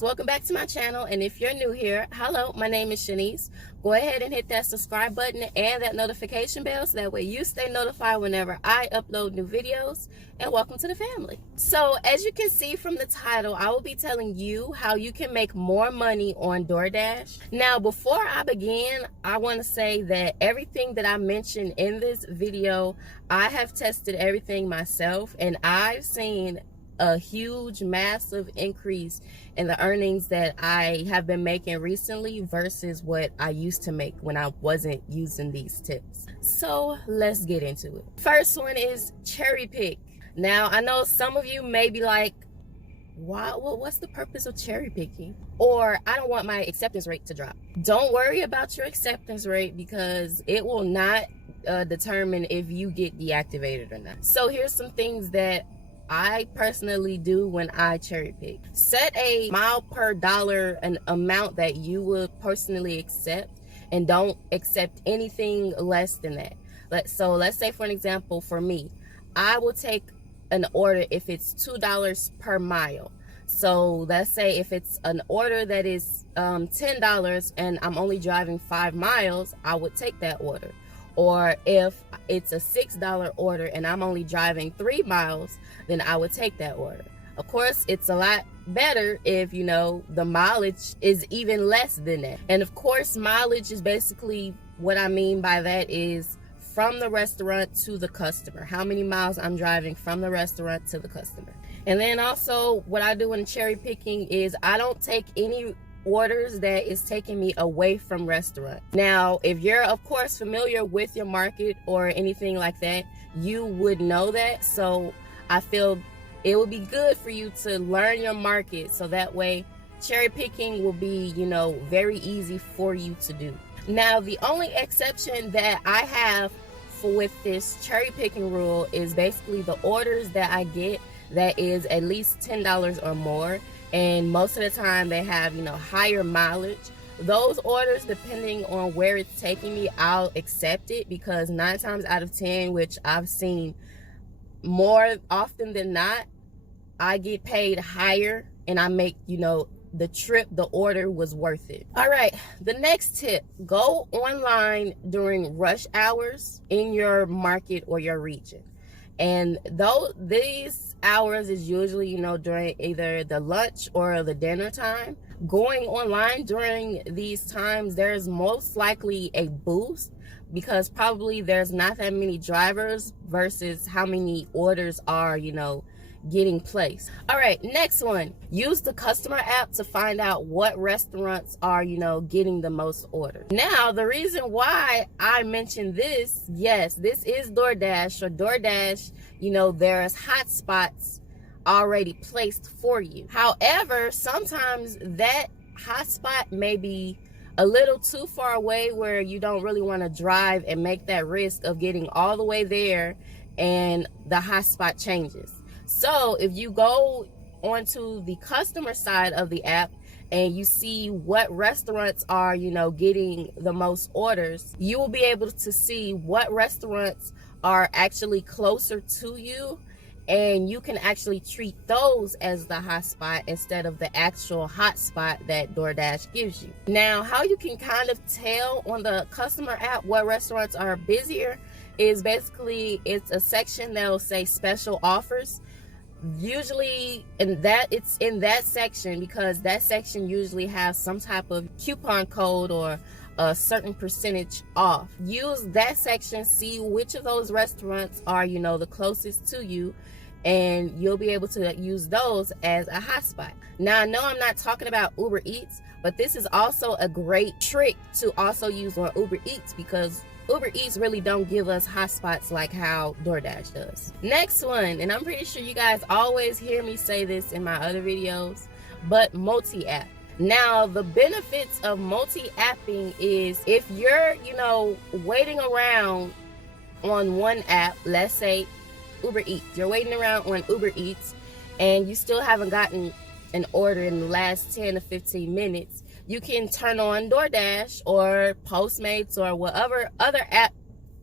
guys, welcome back to my channel. And if you're new here, hello, my name is Shanice. Go ahead and hit that subscribe button and that notification bell so that way you stay notified whenever I upload new videos. And welcome to the family. So as you can see from the title, I will be telling you how you can make more money on Doordash. Now before I begin, I want to say that everything that I mentioned in this video, I have tested everything myself and I've seen a huge, massive increase in the earnings that I have been making recently versus what I used to make when I wasn't using these tips. So let's get into it. First one is cherry pick. Now I know some of you may be like, what's the purpose of cherry picking? Or I don't want my acceptance rate to drop. Don't worry about your acceptance rate because it will not determine if you get deactivated or not. So here's some things that I personally do when I cherry pick. Set a mile per dollar, an amount that you would personally accept, and don't accept anything less than that. So let's say for an example, for me, I will take an order if it's $2 per mile. So let's say if it's an order that is $10 and I'm only driving 5 miles, I would take that order. Or if it's a $6 order and I'm only driving 3 miles, then I would take that order. Of course, it's a lot better if, you know, the mileage is even less than that. And of course, mileage is basically, what I mean by that is from the restaurant to the customer. How many miles I'm driving from the restaurant to the customer. And then also what I do in cherry picking is I don't take any orders that is taking me away from restaurant. Now, if you're of course familiar with your market or anything like that, you would know that. So I feel it would be good for you to learn your market so that way cherry picking will be, you know, very easy for you to do. Now, the only exception that I have with this cherry picking rule is basically the orders that I get that is at least $10 or more. And most of the time they have, you know, higher mileage. Those orders, depending on where it's taking me, I'll accept it because 9 times out of 10, which I've seen more often than not, I get paid higher and I make, you know, the trip, the order was worth it. All right, the next tip, go online during rush hours in your market or your region. And though these hours is usually, you know, during either the lunch or the dinner time, going online during these times, there's most likely a boost because probably there's not that many drivers versus how many orders are, you know, getting placed. All right, next one, use the customer app to find out what restaurants are, you know, getting the most orders. Now, the reason why I mentioned this, yes, this is Doordash, or Doordash, you know, there's hotspots already placed for you. However, sometimes that hotspot may be a little too far away where you don't really want to drive and make that risk of getting all the way there and the hotspot changes. So if you go onto the customer side of the app and you see what restaurants are, you know, getting the most orders, you will be able to see what restaurants are actually closer to you, and you can actually treat those as the hotspot instead of the actual hotspot that Doordash gives you. Now, how you can kind of tell on the customer app what restaurants are busier is basically it's a section that will say special offers. Usually it's in that section because that section usually has some type of coupon code or a certain percentage off. Use that section, see which of those restaurants are, you know, the closest to you, and you'll be able to use those as a hotspot. Now, I know I'm not talking about UberEats, but this is also a great trick to also use on UberEats because UberEats really don't give us hotspots like how Doordash does. Next one, and I'm pretty sure you guys always hear me say this in my other videos, but multi-app. Now, the benefits of multi-apping is if you're, you know, waiting around on one app, let's say UberEats, you're waiting around on UberEats and you still haven't gotten an order in the last 10 to 15 minutes, you can turn on Doordash or Postmates or whatever other app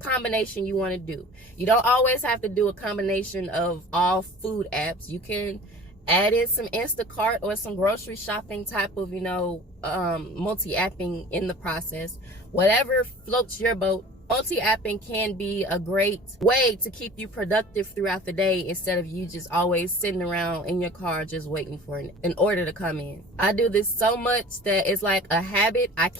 combination you want to do. You don't always have to do a combination of all food apps. You can add in some Instacart or some grocery shopping type of, multi-apping in the process. Whatever floats your boat. Multi-apping can be a great way to keep you productive throughout the day instead of you just always sitting around in your car just waiting for an order to come in. I do this so much that it's like a habit. I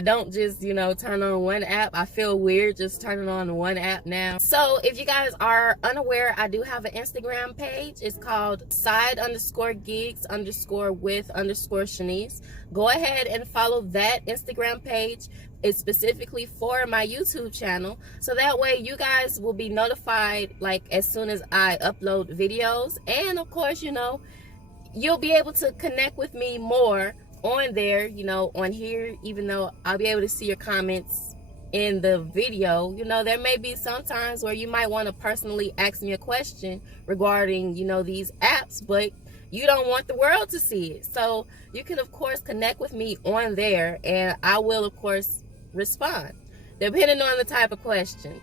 don't just, turn on one app. I feel weird just turning on one app now. So if you guys are unaware, I do have an Instagram page. It's called side_gigs_with_Shanice. Go ahead and follow that Instagram page. It's specifically for my YouTube channel, so that way you guys will be notified like as soon as I upload videos. And of course, you'll be able to connect with me more on there, on here, even though I'll be able to see your comments in the video. There may be some times where you might want to personally ask me a question regarding, these apps, but you don't want the world to see it. So you can, of course, connect with me on there, and I will, of course, respond depending on the type of questions.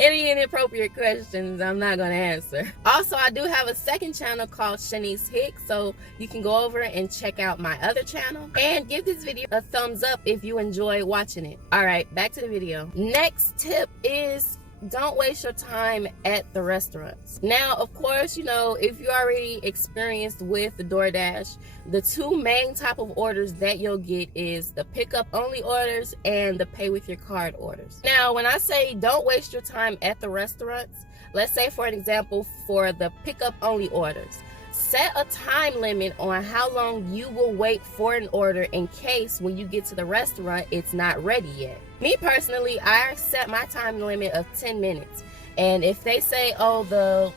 Any inappropriate questions I'm not going to answer. Also, I do have a second channel called Shanice Hicks, so you can go over and check out my other channel and give this video a thumbs up if you enjoy watching it. All right, back to the video. Next tip is don't waste your time at the restaurants. Now, of course, if you're already experienced with the Doordash, the two main type of orders that you'll get is the pickup only orders and the pay with your card orders. Now, when I say don't waste your time at the restaurants, let's say for an example, for the pickup only orders, set a time limit on how long you will wait for an order in case when you get to the restaurant it's not ready yet. Me personally, I set my time limit of 10 minutes. And if they say, the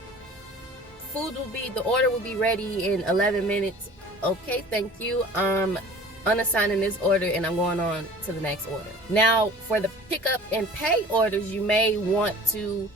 order will be ready in 11 minutes, okay, thank you. I'm unassigning this order and I'm going on to the next order. Now, for the pickup and pay orders, you may want to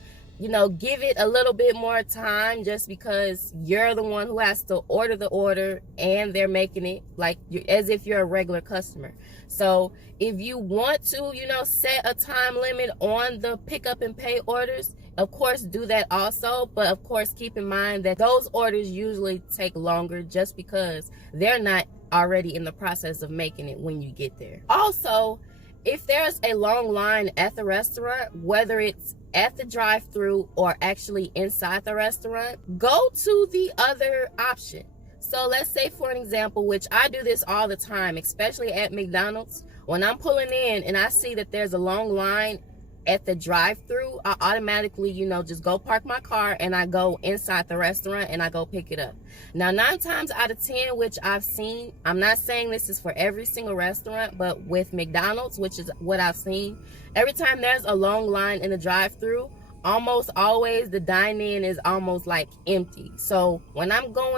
give it a little bit more time just because you're the one who has to order the order and they're making it like as if you're a regular customer. So if you want to, set a time limit on the pickup and pay orders, of course, do that also. But of course, keep in mind that those orders usually take longer just because they're not already in the process of making it when you get there. Also, if there's a long line at the restaurant, whether it's at the drive-thru or actually inside the restaurant, go to the other option. So let's say, for an example, which I do this all the time, especially at McDonald's, when I'm pulling in and I see that there's a long line at the drive-thru, I automatically, just go park my car and I go inside the restaurant and I go pick it up. Now, 9 times out of 10, which I've seen, I'm not saying this is for every single restaurant, but with McDonald's, which is what I've seen, every time there's a long line in the drive-thru, almost always the dine-in is almost like empty. So when I go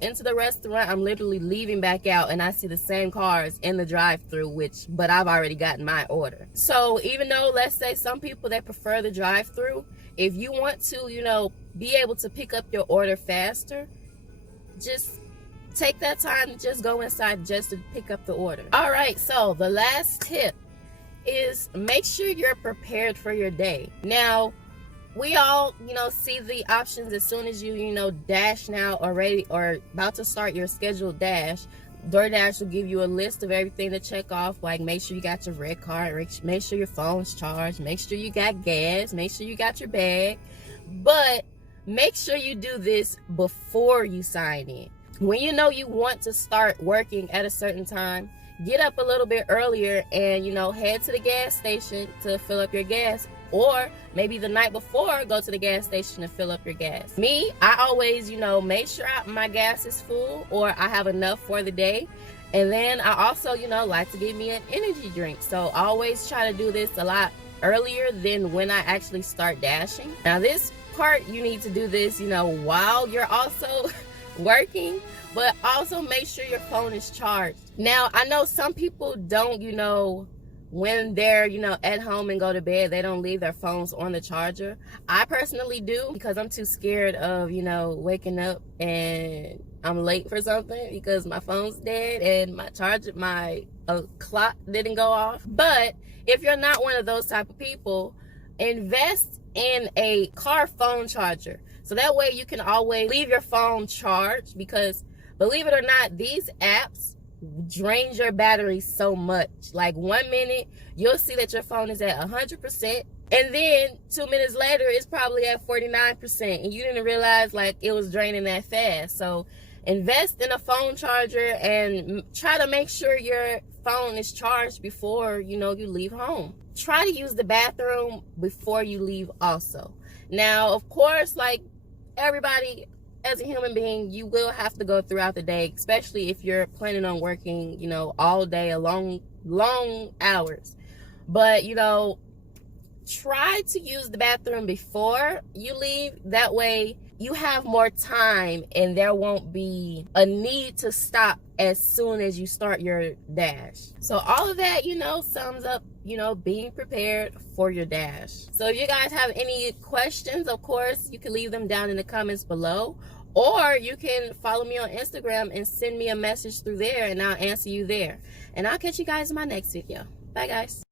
into the restaurant, I'm literally leaving back out and I see the same cars in the drive-thru, but I've already gotten my order. So even though, let's say some people that prefer the drive-thru, if you want to, be able to pick up your order faster, just take that time to just go inside just to pick up the order. All right, so the last tip is make sure you're prepared for your day. Now, we all, see the options as soon as you, dash now already or about to start your scheduled dash. Doordash will give you a list of everything to check off, like make sure you got your red card, make sure your phone's charged, make sure you got gas, make sure you got your bag. But make sure you do this before you sign in. When you want to start working at a certain time, get up a little bit earlier and, head to the gas station to fill up your gas. Or maybe the night before, go to the gas station to fill up your gas. Me, I always, make sure my gas is full or I have enough for the day. And then I also, like to give me an energy drink. So I always try to do this a lot earlier than when I actually start dashing. Now, this part, you need to do this, while you're also working, but also make sure your phone is charged. Now, I know some people don't, when they're, at home and go to bed, they don't leave their phones on the charger. I personally do because I'm too scared of, waking up and I'm late for something because my phone's dead and my clock didn't go off. But if you're not one of those type of people, invest in a car phone charger. So that way you can always leave your phone charged, because believe it or not, these apps drain your battery so much. Like 1 minute, you'll see that your phone is at 100%. And then 2 minutes later, it's probably at 49%. And you didn't realize like it was draining that fast. So invest in a phone charger and try to make sure your phone is charged before, you leave home. Try to use the bathroom before you leave also. Now, of course, like everybody, as a human being, you will have to go throughout the day, especially if you're planning on working, all day, a long hours. But, try to use the bathroom before you leave. That way you have more time and there won't be a need to stop as soon as you start your dash. So all of that, sums up, being prepared for your dash. So if you guys have any questions, of course, you can leave them down in the comments below, or you can follow me on Instagram and send me a message through there and I'll answer you there. And I'll catch you guys in my next video. Bye guys.